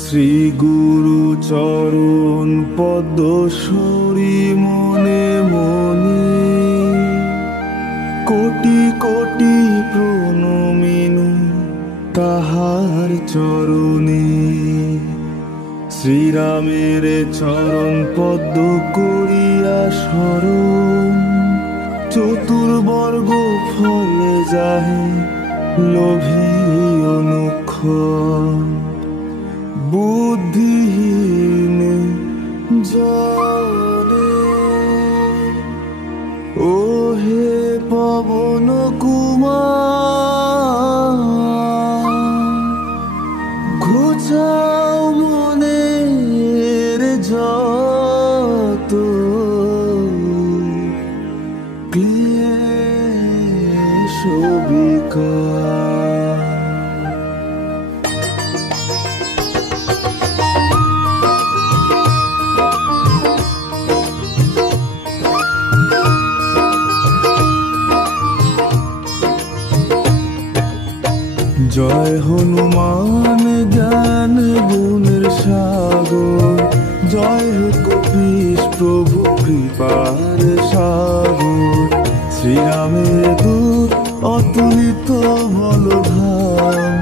শ্রী গুরু চরণ পদ্ম সরি মনে মনে কোটি কোটি প্রণমিনু তাহার চরণে। শ্রীরামের চরণ পদ্ম করিয়া স্মরণ চতুর্বর্গ ফল যাহে লোভী অনুক্ষণ। বুদ্ধিহীন জনে ও হে পবন কুমার, ঘুচাও মনের যত ক্লেশ বিকার। জয় হনুমান জ্ঞান গুণের সাগর, জয় হে কপীশ প্রভু কৃপার সাগর। শ্রীরামের দূত অতুলিত বলধাম,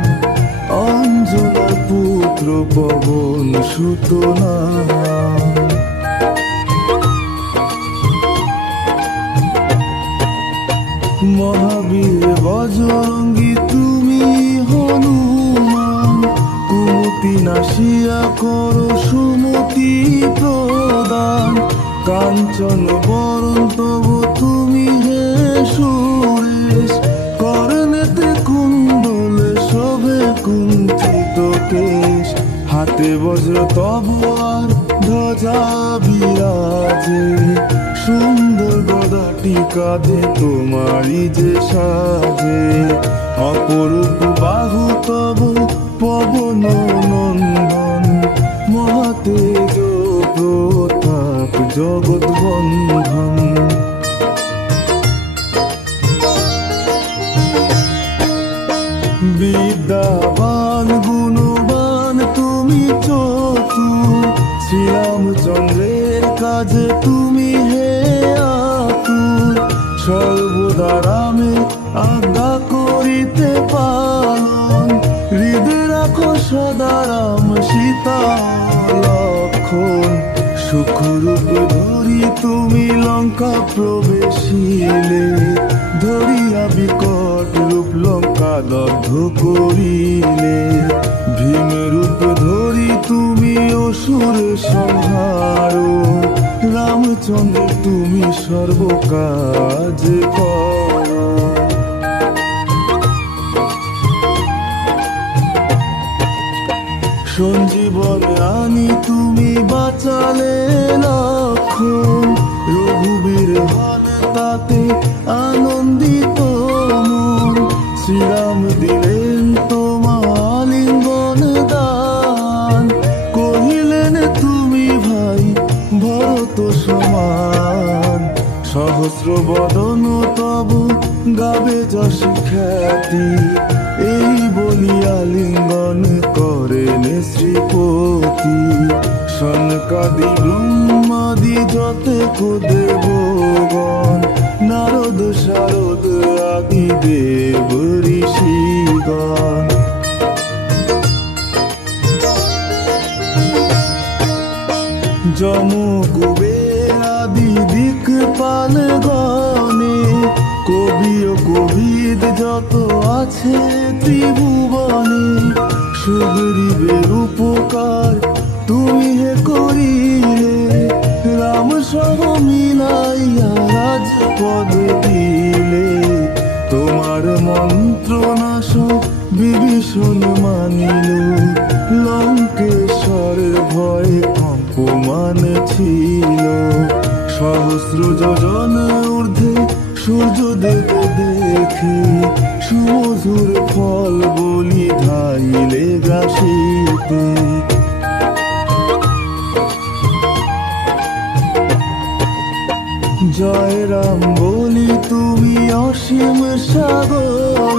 অঞ্জনার পুত্র পবন সুত নাম। মহাবীর বজরঙ্গী তুমি হনুমান, কুমতি নাশিয়া করো সুমতি প্রদান। কাঞ্চন বরণ তবু তুমি হে সুরেশ, কর্ণেতে কুণ্ডলে শোভে কুণ্ঠিত কেশ। হাতে বজ্র তবুয়ার ধ্বজা বিরাজে, সুন্দর গদাটি কাঁধে তোমারি যে সাজে। অপরূপ বাহু তব পবন নন্দন, মহাতেজ প্রতাপ জগৎ বন্ধন। বিদ্যাবান গুণবান তুমি চতুর, শ্রীরামচন্দ্রের কাজে তুমি হে আতুর। সর্বদা রামে আজ্ঞা করিতে পালন, হৃদয় রাখো সদা রাম সীতা লক্ষণ। সুখরূপ ধরি তুমি লঙ্কা প্রবেশিলে, ধরিয়া বিকট রূপ লঙ্কা দগ্ধ করিলে। ভীম রূপ ধরি তুমি অসুর সংহার, রামচন্দ্র তুমি সর্বকাজ করো। সঞ্জীবন আনি তুমি বাঁচালে লক্ষণ, রঘুবীর হন তাতে আনন্দিত মন। শ্রীরাম দিলেন তোমার আলিঙ্গন দান, কহিলেন তুমি ভাই ভরত সমান। সহস্র বদন তব গাবে যশ খ্যাতি, এই বলিয়া লিঙ্গন করেন শ্রীপতি। সনকাদি ব্রহ্মাদি যতেক দেবগণ, নারদ শারদ আদি দেব ঋষিগণ। যম কুবের আদি দিকপাল গণে, কবি ও কবিদ যত আছে ত্রিভুবনে। সুগ্রীবের উপকার তুমি হে করিলে, রাম সহ মিলাইয়া রাজপদ দিলে। তোমার মন্ত্রণাশ বিভীষণ মানিল, লঙ্কেশ্বরের ভয়ে কম্পমান ছিল। সহস্র যোজন ঊর্ধ্বে সূর্যদেব দেখে, সুমধুর ফল বলি ধাইলে গ্রাসিতে। জয় রাম বলি তুমি অসীম সাগর,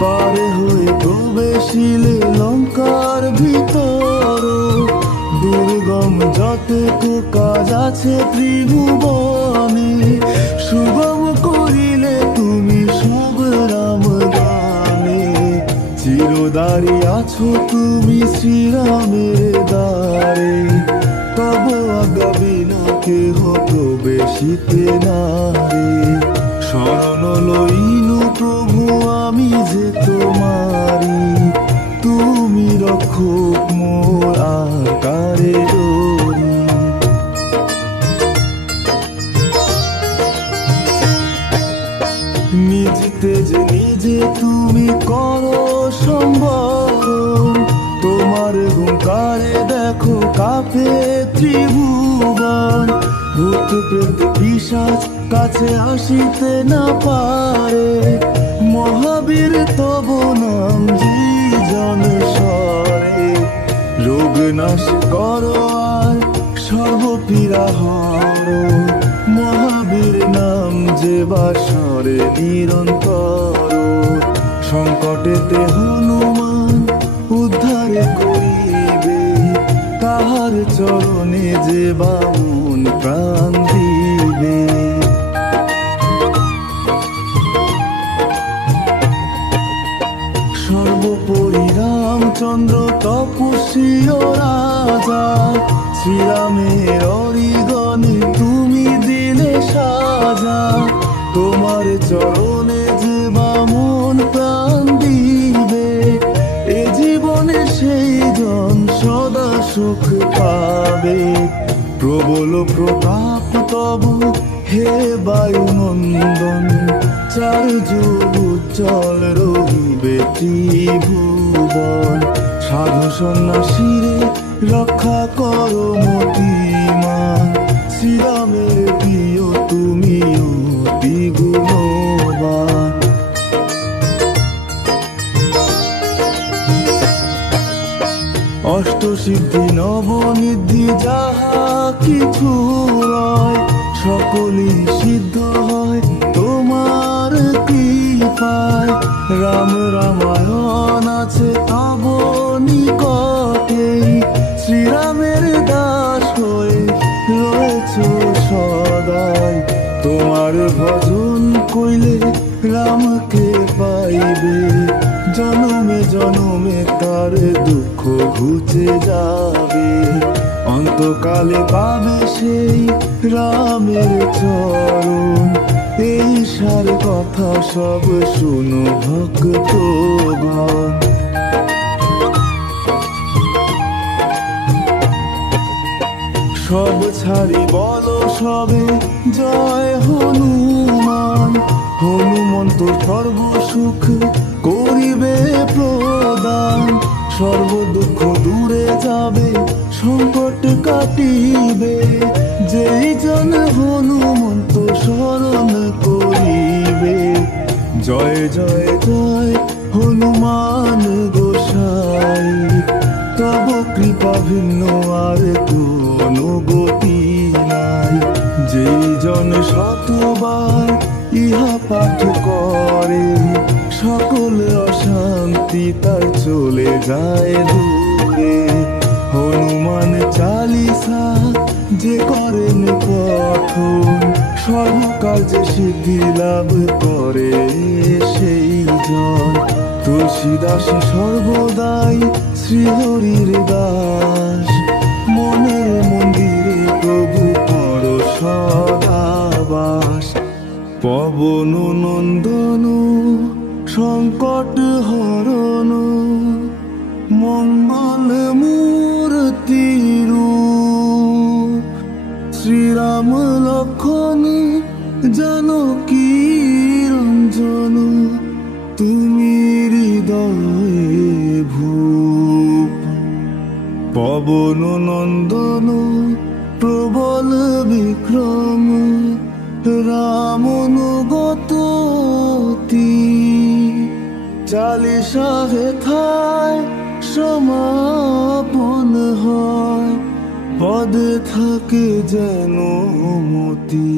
পার হয়ে প্রবেশিলে লঙ্কার ভিতর। কতেক কাজ আছে ত্রিভুবনে, সুগম করিলে তুমি সব রাম গানে। চিরদারি আছো তুমি শ্রীরামের দ্বারে, তব আজ্ঞা বিনা কেহ প্রবেশিতে নারে। শরণ লইনু প্রভু আমি যে তোমারি, তুমি রক্ষক মোর আকারে ডোরি। নিজ তেজ নিজে তুমি করো সম্বরণ, তোমার হুঙ্কারে দেখো কাঁপে ত্রিভুবন। ভূত প্রেত পিশাচ কাছে আসিতে না পারে, মহাবীর তব নাম জীজন স্বরে। রোগ নাশ করো আর সর্বপীড়া হরো, মহাবীর নাম যে বাসরে নিরন্তর। সংকটেতে হনুমান উদ্ধার করিবে, তাহার চরণে যে বামুন প্রাণ দিবে। সর্বোপরি রামচন্দ্র তপস্বী ও রাজা, শ্রীরামের অরিগণে তুমি দিলে সাজা। তোমার চরণে যে বামন প্রাণ দিবে, এ জীবনে সেই জন সদা সুখ পাবে। প্রবল প্রতাপ তব হে বায়ুনন্দন, চার যুগ উজ্জ্বল রহিবে ত্রিভুবন। সাধু সন্ন্যাসীরে রক্ষা করো মতিমান, শ্রীরামের প্রিয় তুমি অতি গুণবান। অষ্টসিদ্ধি নবনিধি যাহা কিছু রয়, সকলই সিদ্ধ হয় তোমার কৃপায়। রাম রামায়ণ আছে তব নিকটে, শ্রীরামের দাস হয়ে রয়েছ সদাই। তোমার ভজন কইলে রামকে পাইবে, জনমে জনমে তার দুঃখ ঘুচে যাবে। অন্তকালে পাবে সেই রামের চরণ, এই সার কথা সব শুনো ভক্তগণ। সব ছাড়ি বলো সবে জয় হনুমান, হনুমন্ত সর্বসুখ করিবে প্রদান। সর্ব দুঃখ দূরে যাবে, সংকট কাটিবে, যেই জন হনুমন্ত শরণ করিবে। জয় জয় জয় হনুমান গোসাই, তব কৃপা ভিন্ন আর কোনো গতি নাই। যেই জন শতবার ইহা পাঠ করে, সকল অশান্তি তার চলে যায় দূরে। হনুমান চালিসা যে করেন পঠন, সর্বকার্যে সিদ্ধি লাভ করে সেই জন। তুলসীদাস সর্বদাই শ্রীহরির দাস, মনের মন্দিরে প্রভু পর সদাবাস। পবন নন্দন সংকট হরণ, মঙ্গল মূর্তি রূপ। শ্রীরাম লক্ষ্মণ জানকী রঞ্জন, তুমি হৃদয়ে ভূপ। পবন নন্দন প্রবল বিক্রম, রামনুগত চালিশা হেথায় সমাপন হয়, পদে থাকে যেন মতি।